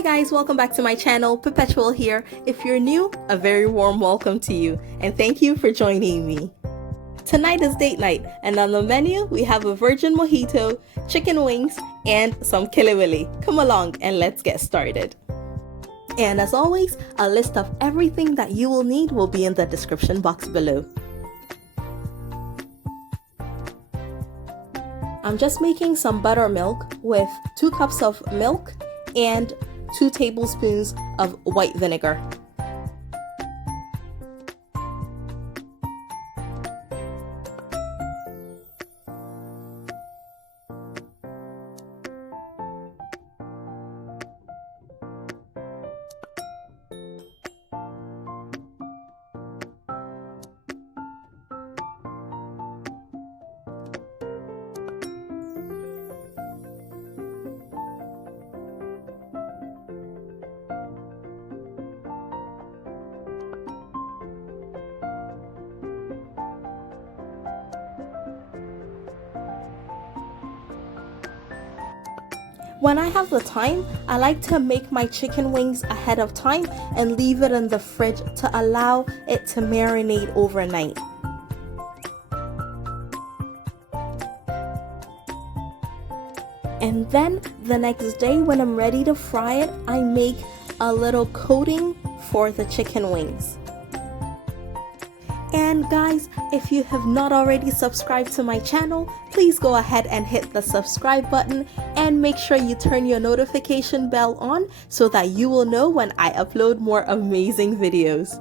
Hi guys, welcome back to my channel. Perpetual here. If you're new, a very warm welcome to you and thank you for joining me. Tonight is date night and on the menu we have a virgin mojito, chicken wings, and some killiwilly. Come along and let's get started. And as always, a list of everything that you will need will be in the description box below. I'm just making some buttermilk with 2 cups of milk and 2 tablespoons of white vinegar. When I have the time, I like to make my chicken wings ahead of time and leave it in the fridge to allow it to marinate overnight. And then the next day when I'm ready to fry it, I make a little coating for the chicken wings. And guys, if you have not already subscribed to my channel, please go ahead and hit the subscribe button and make sure you turn your notification bell on so that you will know when I upload more amazing videos.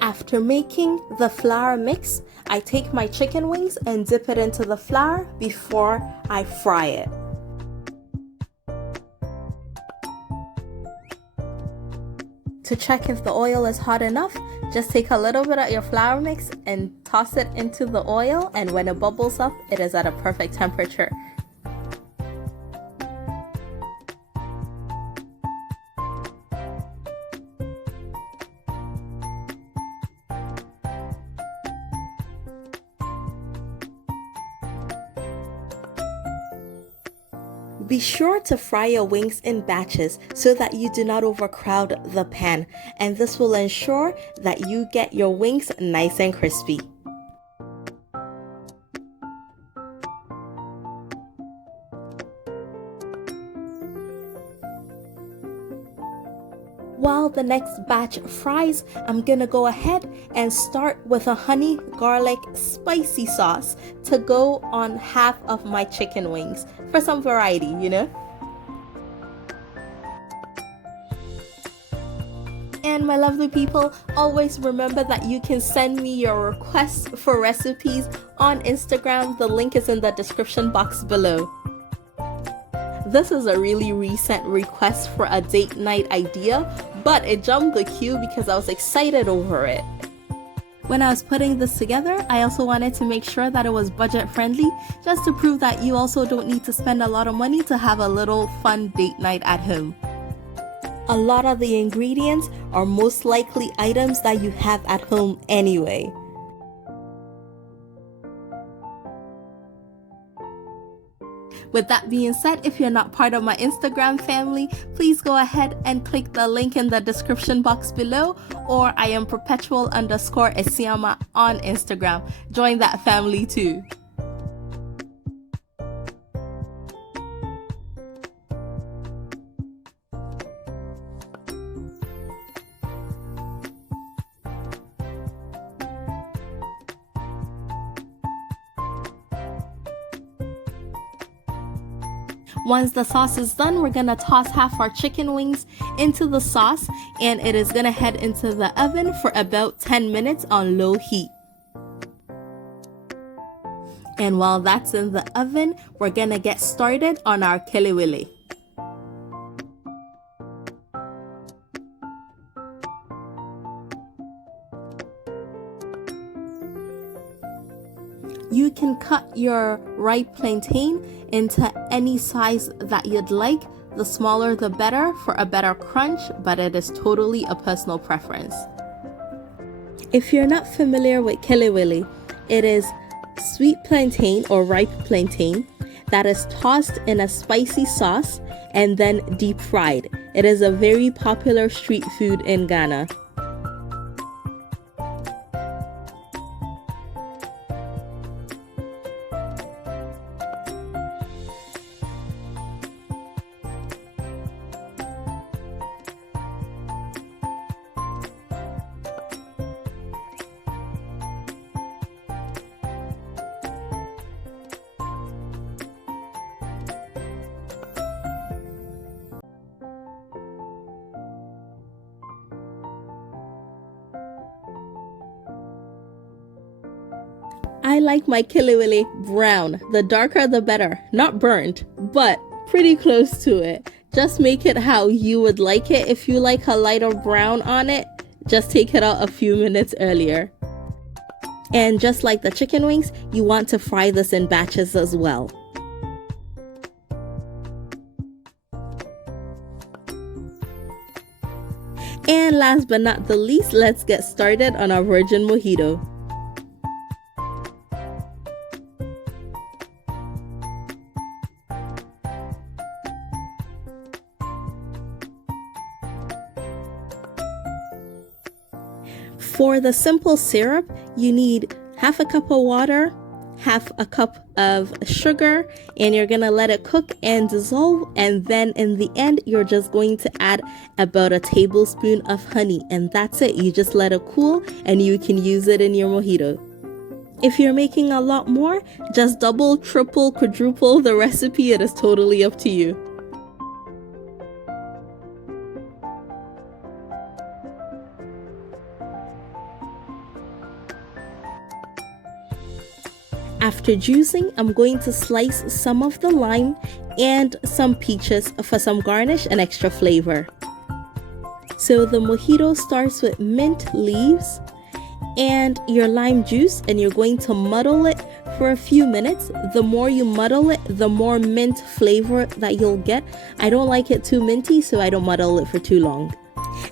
After making the flour mix, I take my chicken wings and dip it into the flour before I fry it. To check if the oil is hot enough, just take a little bit of your flour mix and toss it into the oil, and when it bubbles up, it is at a perfect temperature. Be sure to fry your wings in batches so that you do not overcrowd the pan, and this will ensure that you get your wings nice and crispy. While the next batch fries, I'm gonna go ahead and start with a honey garlic spicy sauce to go on half of my chicken wings for some variety, you know? And my lovely people, always remember that you can send me your requests for recipes on Instagram. The link is in the description box below. This is a really recent request for a date night idea, but it jumped the queue because I was excited over it. When I was putting this together, I also wanted to make sure that it was budget friendly, just to prove that you also don't need to spend a lot of money to have a little fun date night at home. A lot of the ingredients are most likely items that you have at home anyway. With that being said, if you're not part of my Instagram family, please go ahead and click the link in the description box below, or I am perpetual_esiama on Instagram. Join that family too. Once the sauce is done, we're gonna toss half our chicken wings into the sauce, and it is gonna head into the oven for about 10 minutes on low heat. And while that's in the oven, we're gonna get started on our kelewele. You can cut your ripe plantain into any size that you'd like. The smaller the better for a better crunch, but it is totally a personal preference. If you're not familiar with Kelewele, it is sweet plantain or ripe plantain that is tossed in a spicy sauce and then deep fried. It is a very popular street food in Ghana. I like my killiwilly brown. The darker the better. Not burnt, but pretty close to it. Just make it how you would like it. If you like a lighter brown on it, just take it out a few minutes earlier. And just like the chicken wings, you want to fry this in batches as well. And last but not the least, let's get started on our virgin mojito. For the simple syrup, you need half a cup of water, half a cup of sugar, and you're gonna let it cook and dissolve, and then in the end you're just going to add about a tablespoon of honey, and that's it. You just let it cool and you can use it in your mojito. If you're making a lot more, just double, triple, quadruple the recipe. It is totally up to you. After juicing, I'm going to slice some of the lime and some peaches for some garnish and extra flavor. So the mojito starts with mint leaves and your lime juice, and you're going to muddle it for a few minutes. The more you muddle it, the more mint flavor that you'll get. I don't like it too minty, so I don't muddle it for too long.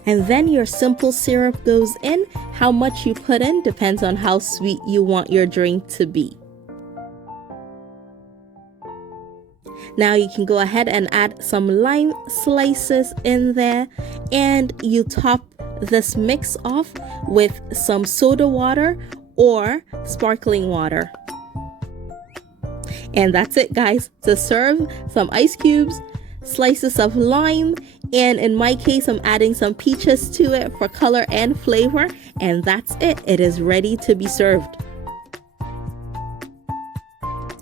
And then your simple syrup goes in. How much you put in depends on how sweet you want your drink to be. Now you can go ahead and add some lime slices in there, and you top this mix off with some soda water or sparkling water. And that's it, guys. To serve, some ice cubes, slices of lime, and in my case I'm adding some peaches to it for color and flavor, and that's it. It is ready to be served.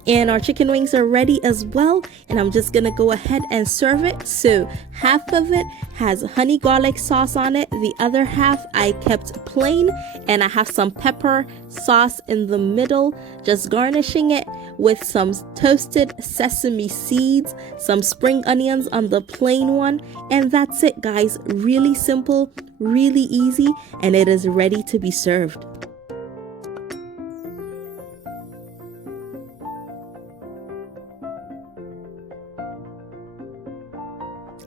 And our chicken wings are ready as well, and I'm just gonna go ahead and serve it. So half of it has honey garlic sauce on it, the other half I kept plain, and I have some pepper sauce in the middle, just garnishing it with some toasted sesame seeds, some spring onions on the plain one, and that's it, guys. Really simple, really easy, and it is ready to be served.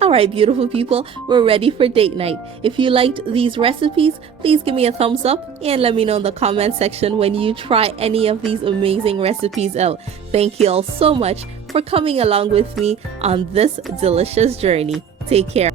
Alright, beautiful people, we're ready for date night. If you liked these recipes, please give me a thumbs up and let me know in the comment section when you try any of these amazing recipes out. Thank you all so much for coming along with me on this delicious journey. Take care.